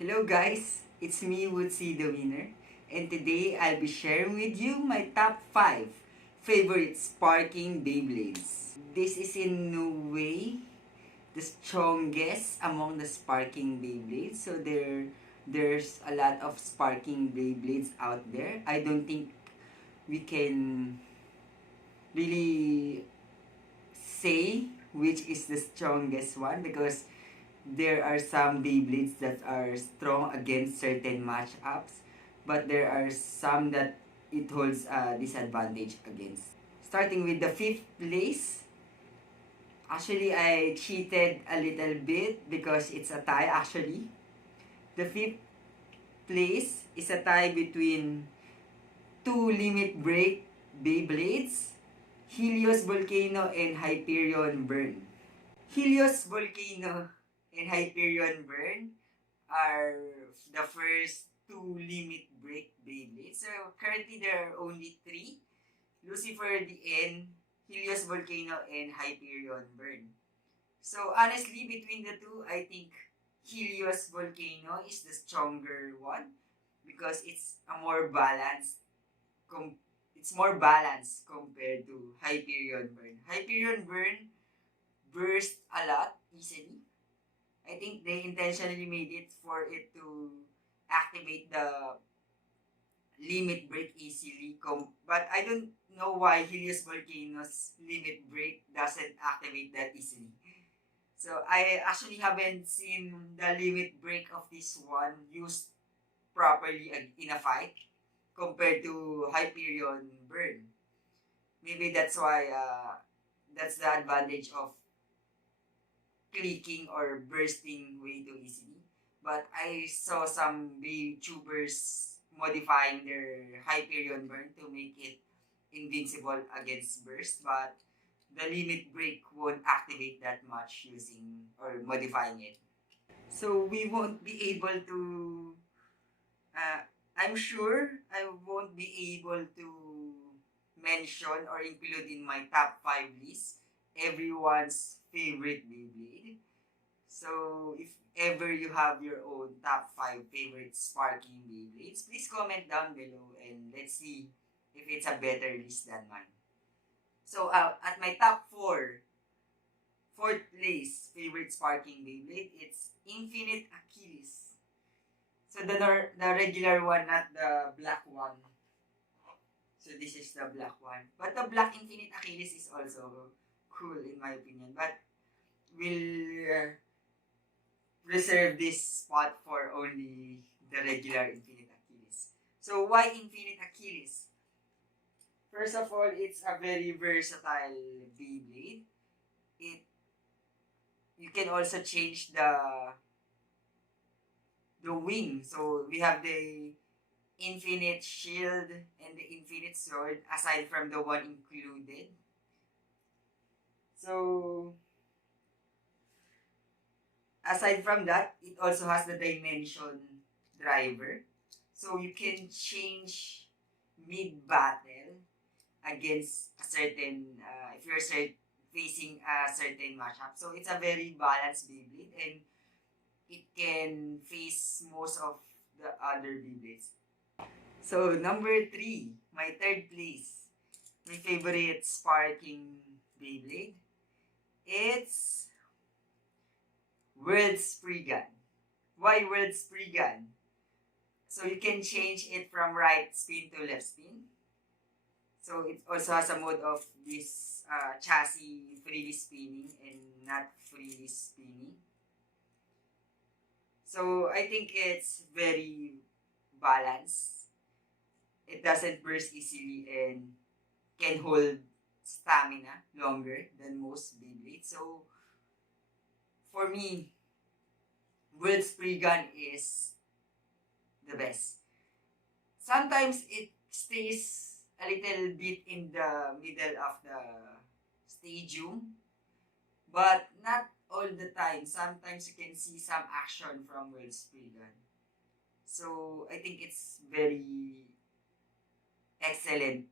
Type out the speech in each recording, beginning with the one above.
Hello guys, it's me Woodsy the Winner, and today I'll be sharing with you my top 5 favorite sparking Beyblades. This is in no way the strongest among the sparking Beyblades, so there's a lot of sparking Beyblades out there. I don't think we can really say which is the strongest one because there are some Beyblades that are strong against certain matchups, but there are some that it holds a disadvantage against. Starting with the fifth place, actually I cheated a little bit because it's a tie actually. The fifth place is a tie between two limit break Beyblades, Helios Volcano and Hyperion Burn. Helios Volcano and Hyperion Burn are the first two limit break Beyblades. So currently there are only three: Lucifer, the End, Helios Volcano, and Hyperion Burn. So honestly, between the two, I think Helios Volcano is the stronger one because it's more balanced compared to Hyperion Burn. Hyperion Burn burst a lot easily. I think they intentionally made it for it to activate the limit break easily. But I don't know why Helios Volcano's limit break doesn't activate that easily. So I actually haven't seen the limit break of this one used properly in a fight compared to Hyperion Burn. Maybe that's why that's the advantage of clicking or bursting way too easily. But I saw some VTubers modifying their Hyperion Burn to make it invincible against burst, but the limit break won't activate that much using or modifying it. So we won't be able to, uh, I'm sure I won't be able to mention or include in my top 5 list everyone's favorite Beyblade. So, if ever you have your own top 5 favorite sparking Beyblades, please comment down below and let's see if it's a better list than mine. So, at my top 4, fourth place favorite sparking Beyblade, it's Infinite Achilles. So, the regular one, not the black one. So, this is the black one. But the black Infinite Achilles is also cool in my opinion. But we'll reserve this spot for only the regular Infinite Achilles. So why Infinite Achilles? First of all, it's a very versatile Beyblade. It You can also change the wing. So we have the Infinite Shield and the Infinite Sword aside from the one included. So aside from that, it also has the dimension driver. So you can change mid-battle against a certain, if you're facing a certain matchup. So it's a very balanced Beyblade and it can face most of the other Beyblades. So number 3, my third place, my favorite sparking Beyblade, it's World Spriggan. Why World Spriggan? So you can change it from right spin to left spin. So it also has a mode of this chassis freely spinning and not freely spinning. So I think it's very balanced. It doesn't burst easily and can hold stamina longer than most Beyblades. So for me, World Spriggan is the best. Sometimes it stays a little bit in the middle of the stadium, but not all the time. Sometimes you can see some action from World Spriggan. So I think it's very excellent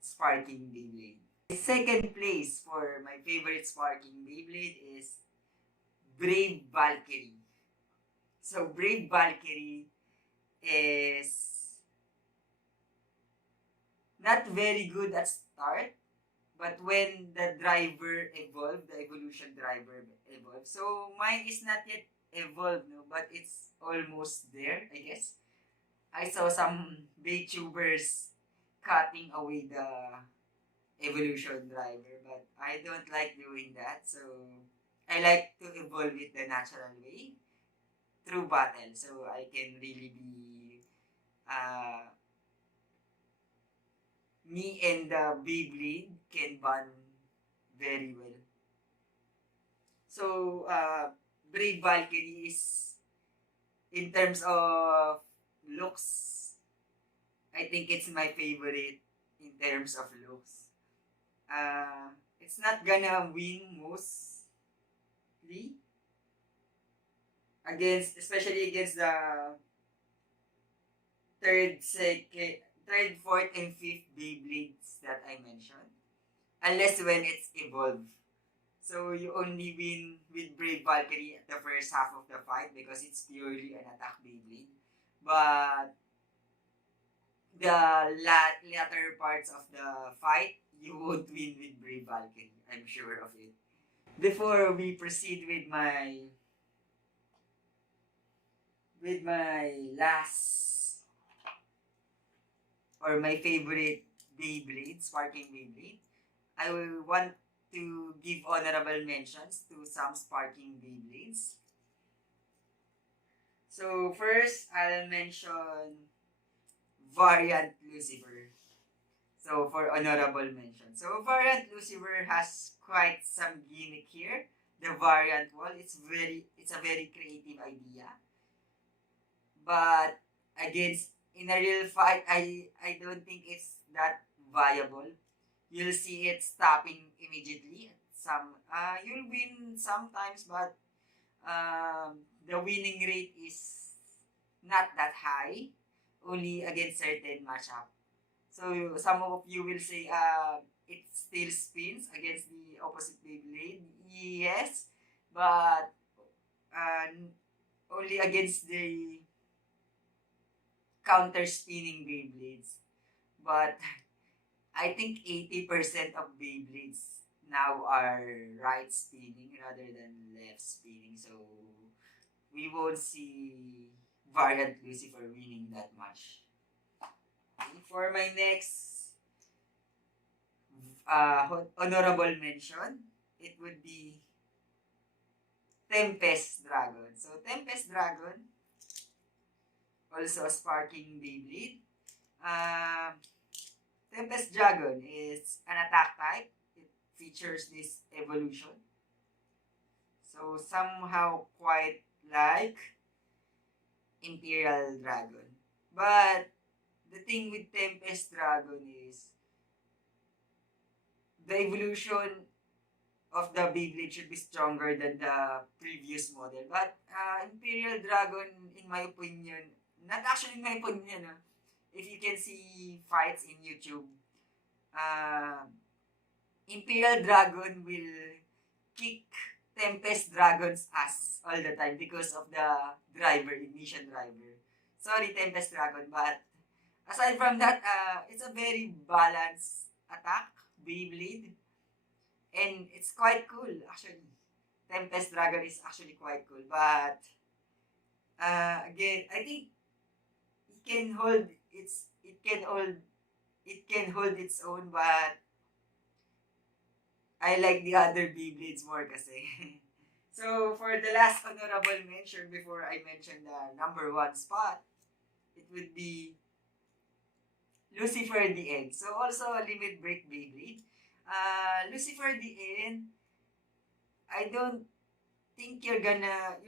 sparking Beyblade. The second place for my favorite sparking Beyblade is Brave Valkyrie. So Brave Valkyrie is not very good at start, but when the driver evolved, the evolution driver evolved. So mine is not yet evolved, no, but it's almost there, I guess. I saw some VTubers cutting away the evolution driver, but I don't like doing that. So I like to evolve it the natural way through battle, so I can really be uh, me and the Beyblade can bond very well. So Brave Valkyrie is, in terms of looks, I think it's my favorite in terms of looks. It's not gonna win mostly against, especially against the third, second, third, fourth, and fifth Beyblades that I mentioned, unless when it's evolved. So you only win with Brave Valkyrie at the first half of the fight because it's purely an attack Beyblade. But the latter parts of the fight, you won't win with Brave Valkyrie. I'm sure of it. Before we proceed with my last or my favorite Beyblade, Sparking Beyblade, I will want to give honorable mentions to some Sparking Beyblades. So first, I'll mention Variant Lucifer. So for honorable mention. So Variant Lucifer has quite some gimmick here. The variant wall, it's a very creative idea. But against, in a real fight, I don't think it's that viable. You'll see it stopping immediately. You'll win sometimes, but the winning rate is not that high, only against certain matchup. So some of you will say it still spins against the opposite Beyblade. Yes, but uh, only against the counter spinning Beyblades. But I think 80% of Beyblades now are right spinning rather than left spinning. So we won't see Variant Lucifer winning that much. For my next honorable mention, it would be Tempest Dragon. So Tempest Dragon, also a sparking Beyblade. Tempest Dragon is an attack type. It features this evolution. So somehow quite like Imperial Dragon. But the thing with Tempest Dragon is the evolution of the Beyblade should be stronger than the previous model. But Imperial Dragon, in my opinion, not actually in my opinion, if you can see fights in YouTube, Imperial Dragon will kick Tempest Dragon's ass all the time because of the driver, ignition driver. Sorry, Tempest Dragon, but aside from that, it's a very balanced attack, Beyblade. And it's quite cool, actually. Tempest Dragon is actually quite cool. But, again, I think it can hold its own, but I like the other Beyblades more kasi. So, for the last honorable mention before I mention the number one spot, it would be Lucifer the End. So, also a limit break Beyblade. Lucifer the End, I don't think you're gonna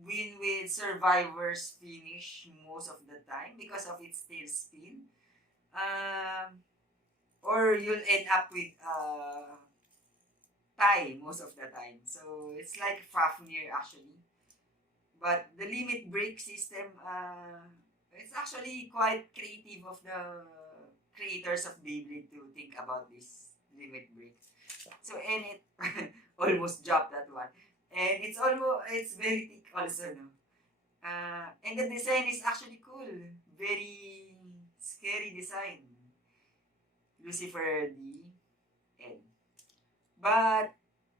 win with Survivor's finish most of the time because of its tail spin. Or you'll end up with tie most of the time. So it's like Fafnir actually. But the limit break system, it's actually quite creative of the creators of Beyblade to think about this limit break. So, and it almost dropped that one. And it's very thick also, no? And the design is actually cool. Very scary design. Lucifer the N. But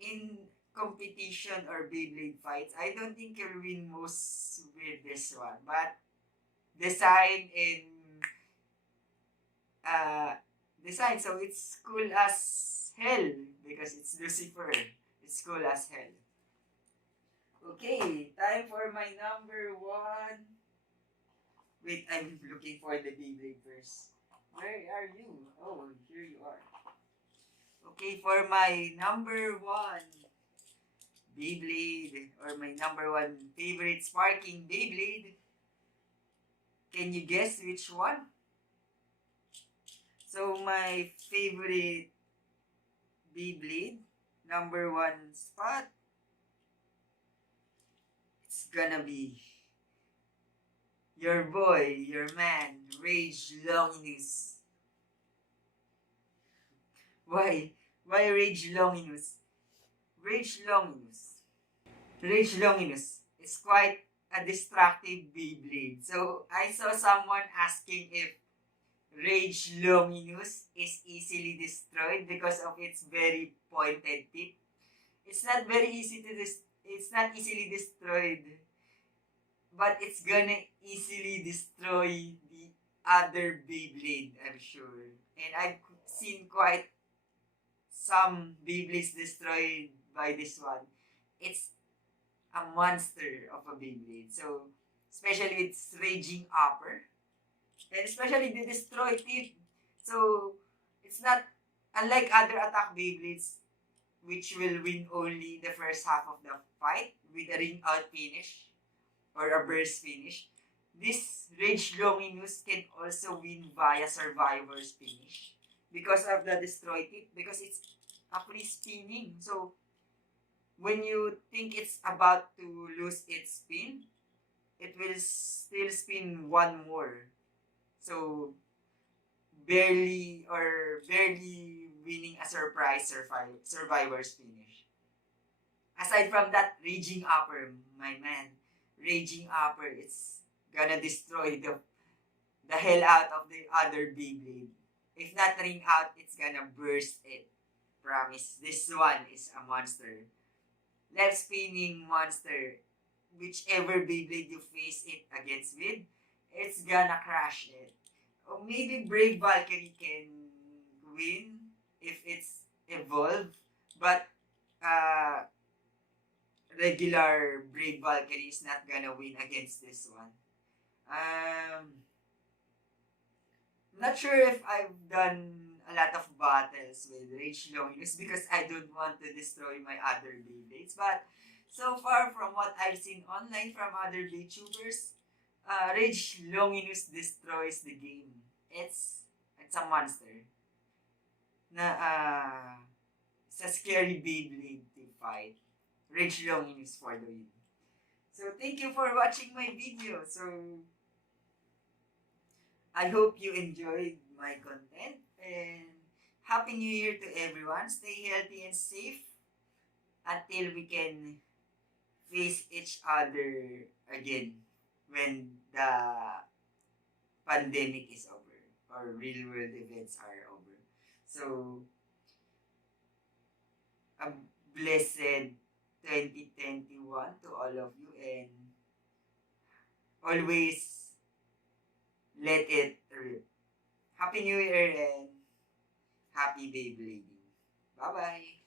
in competition or Beyblade fights, I don't think you'll win most with this one. But design and uh, design, so it's cool as hell because it's Lucifer. It's cool as hell. Okay, time for my number one. Wait, I'm looking for the Beyblade first. Where are you? Oh, here you are. Okay, for my number one Beyblade, or my number one favorite sparking Beyblade, can you guess which one? So my favorite Beyblade, number one spot, it's gonna be your boy, your man, Rage Longinus. Why? Why Rage Longinus? Rage Longinus. Rage Longinus is quite a destructive Beyblade. So I saw someone asking if Rage Longinus is easily destroyed because of its very pointed tip. It's not very easy to it's not easily destroyed, but it's gonna easily destroy the other Beyblade, I'm sure. And I've seen quite some Beyblades destroyed by this one. It's a monster of a Beyblade. So, especially its Raging Upper, and especially the Destroy Tip. So, it's not, unlike other attack Beyblades, which will win only the first half of the fight with a ring out finish or a burst finish. This Rage Longinus can also win via Survivor's finish because of the Destroy Tip, because it's a free spinning. So, when you think it's about to lose its spin, it will still spin one more. So, barely winning a survivor's finish. Aside from that, Raging Upper, my man, Raging Upper, it's gonna destroy the hell out of the other Beyblade. If not ring out, it's gonna burst it. Promise. This one is a monster. Left spinning monster. Whichever Beyblade you face it against with, it's gonna crash it. Or maybe Brave Valkyrie can win if it's evolved, but regular Brave Valkyrie is not gonna win against this one. Not sure if I've done a lot of battles with Rage Longinus because I don't want to destroy my other Beyblades. But so far, from what I've seen online from other VTubers, Rage Longinus destroys the game. It's a monster. It's a scary Beyblade to fight. Rage Longinus for the win. So thank you for watching my video. So I hope you enjoyed my content, and Happy New Year to everyone. Stay healthy and safe until we can face each other again when the pandemic is over or real world events are over. So, a blessed 2021 to all of you, and always let it rip. Happy New Year and happy Beyblading. Bye-bye.